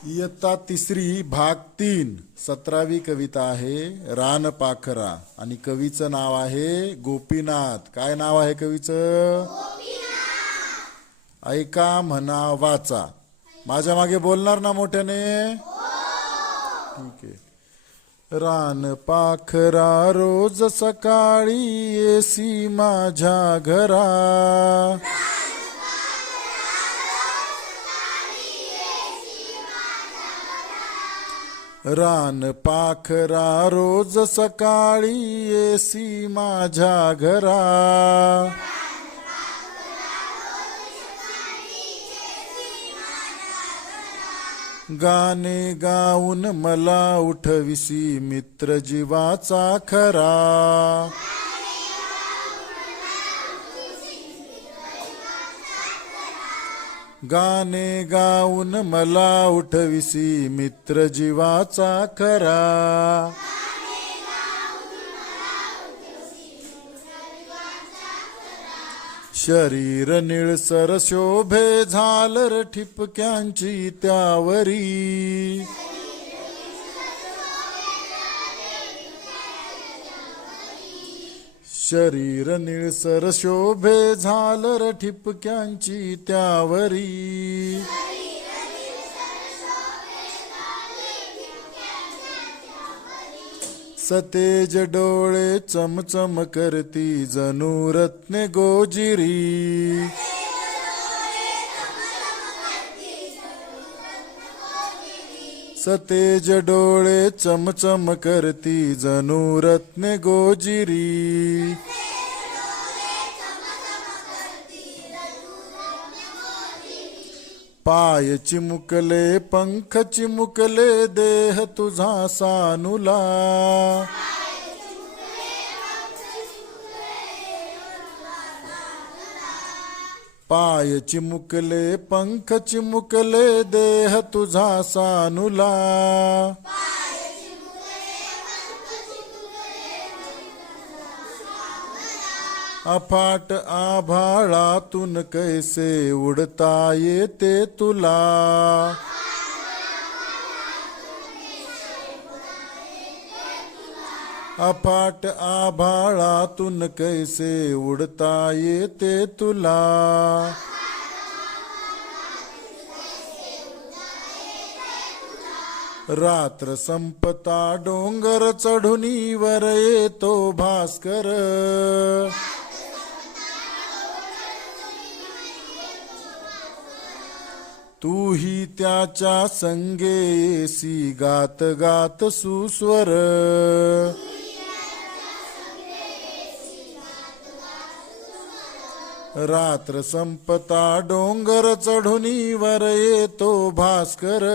इयत्ता तिसरी भाग 3 17वी कविता आहे रानपाखरा आणि कवीचं नाव आहे गोपीनाथ. काय नाव आहे कवीचं? ऐका म्हणा वाचा. माझ्या मागे बोलणार ना मोठ्याने? ठीक आहे. रानपाखरा रोज सकाळी येसी माझ्या घरा, रानपाखरा रोज सकाळी येसी माझ्या घरा, गाणे गाऊन मला उठविसी मित्र जीवाचा खरा, गाणे गाऊन मला उठविसी मित्र जीवाचा खरा, शरीर निळसर शोभे झालर ठिपक्यांची त्यावरी, शरीर निळसर शोभे झालर ठिपक्यांची त्यावरी, सतेज डोळे चमचम करती जणू रत्ने गोजिरी, सतेज डोळे चमचम करती जणू रत्ने गोजिरी, पाय चिमुकले पंख चिमुकले देह तुझा सानुला, पाय चिमुकले पंख चिमुकले देह तुझा सानुला, अफाट आभाळातून कैसे उडता येते तुला, अफाट आभाळातून कैसे उडता येते तुला, रात्र संपता डोंगर चढुनी वर येतो भास्कर, तूही त्याच्या संगे येसी गात गात सुस्वर, रात्र संपता डोंगर चढुनी वर येतो भास्कर,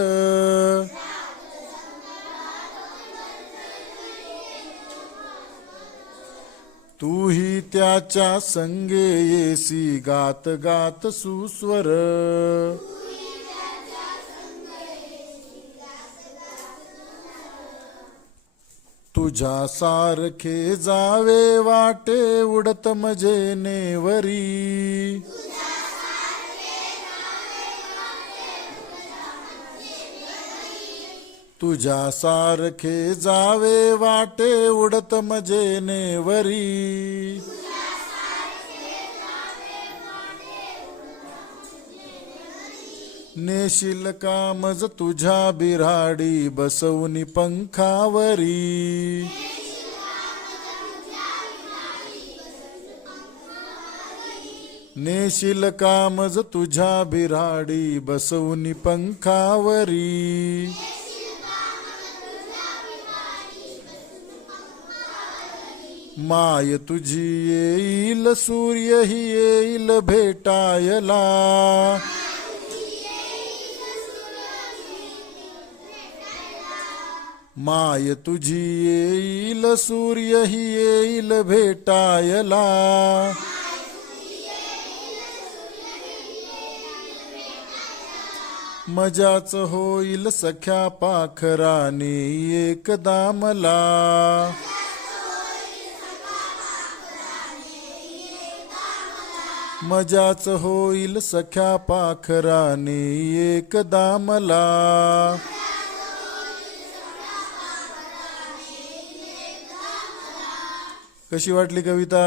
तूही त्याच्या संगे येसी गात गात सुस्वर, तुझ्या सारखे जावे वाटे उडत मजे नेवरी, तुझ्या सारखे जावे वाटे उडत मजे नेवरी, नेशील कामज तुझ्या बिराडी बसवून पंखावरी, नेशील कामज तुझ्या बिराडी बसवून पंखावरी, माय तुझी येईल सूर्यही येईल भेटायला, माय तुझी येईल सूर्यही येईल भेटायला, मजाच होईल सख्या पाखराने एकदा मला, मजाच होईल सख्या पाखराने एकदा मला. कशी वाटली कविता?